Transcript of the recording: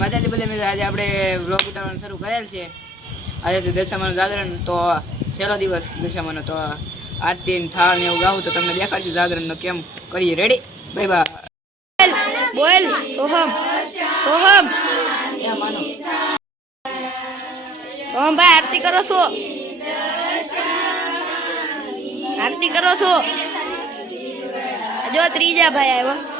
માતાજી બધે મિત્રો આજે આપણે વ્લોગ ઉતારવાનું શરૂ કરેલ છે. આજે છે દશામાનું જાગરણ, તો છેલ્લો દિવસ દશામાનો, તો આરતી ને થાળ ને એવું ગાવું, તો તમને દેખાડજો જાગરણનો કેમ કરીએ. રેડી ભાઈ બા બોલ ઓહમ સોહમ સોહમ ભાઈ, આરતી કરો છો? આરતી કરો છો? જો ત્રીજા ભાઈ આવ્યો.